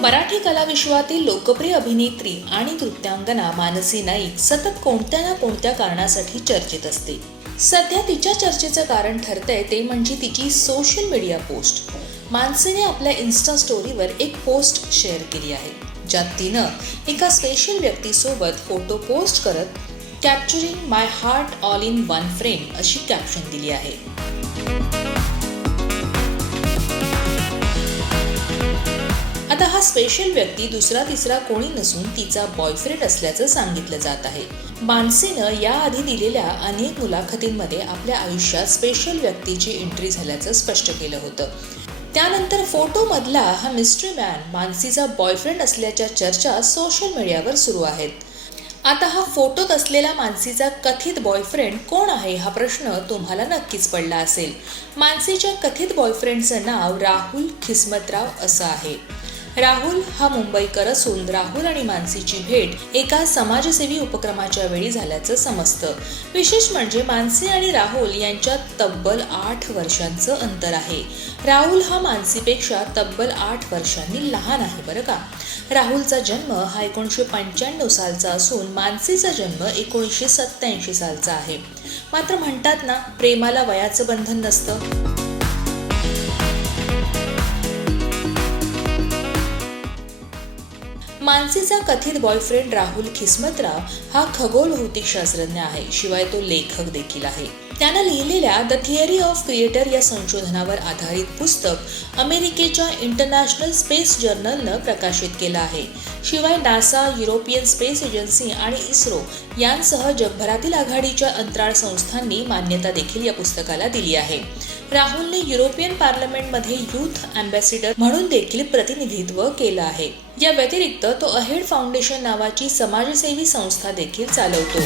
मराठी कलाविश्वातील लोकप्रिय अभिनेत्री आणि नृत्यांगना मानसी नाईक सतत कोणत्या ना कोणत्या कारणासाठी चर्चेत असते. सध्या तिच्या चर्चेचं कारण ठरतंय ते म्हणजे तिची सोशल मीडिया पोस्ट मानसीने आपल्या इन्स्टा स्टोरीवर एक पोस्ट शेअर केली आहे. ज्यात तिनं एका स्पेशल व्यक्तीसोबत फोटो पोस्ट करत capturing my heart all in one frame अशी कॅप्शन दिली आहे. हा स्पेशल व्यक्ती दुसरा तिसरा कोणी नसून तिचा बॉयफ्रेंड असल्याचं सांगितलं जात आहे. मानसीनं याआधी दिलेल्या अनेक मुलाखतींमध्ये आपल्या आयुष्यात स्पेशल व्यक्तीची एंट्री झाल्याचं स्पष्ट केलं होतं. त्यानंतर फोटोमधला हा मिस्ट्री मॅन मानसीचा बॉयफ्रेंड असल्याच्या चर्चा सोशल मीडियावर सुरू आहेत. आता हा फोटोत असलेला मानसीचा कथित बॉयफ्रेंड कोण आहे हा प्रश्न तुम्हाला नक्कीच पडला असेल. मानसीच्या कथित बॉयफ्रेंडचं नाव राहुल खिस्मतराव असं आहे. राहुल हा मुंबईकर असून राहुल आणि मानसीची भेट एका समाजसेवी उपक्रमाच्या वेळी झाल्याचं समजतं. विशेष म्हणजे मानसी आणि राहुल यांच्यात तब्बल आठ वर्षांचं अंतर आहे. राहुल हा मानसीपेक्षा तब्बल आठ वर्षांनी लहान आहे बरं का? राहुलचा जन्म हा एकोणीसशे पंच्याण्णव सालचा असून मानसीचा जन्म एकोणीसशे सत्त्याऐंशी सालचा आहे. मात्र म्हणतात ना प्रेमाला वयाचं बंधन नसतं. मानसीचा कथित बॉयफ्रेंड राहुल खिस्मतराव हा खगोल भौतिकशास्त्रज्ञ आहे. शिवाय तो लेखक देखील आहे. त्यानं लिहिलेल्या द थिअरी ऑफ क्रिएटर या संशोधनावर आधारित पुस्तक अमेरिकेच्या इंटरनॅशनल स्पेस जर्नलनं प्रकाशित केलं आहे. शिवाय नासा युरोपियन स्पेस एजन्सी आणि इस्रो यांसह जगभरातील आघाडीच्या अंतराळ संस्थांनी मान्यता देखील या पुस्तकाला दिली आहे. राहुलने युरोपियन पार्लमेंटमध्ये युथ अँबॅसिडर म्हणून देखील प्रतिनिधित्व केलं आहे. या व्यतिरिक्त तो अहेड फाउंडेशन नावाची समाजसेवी संस्था देखील चालवतो.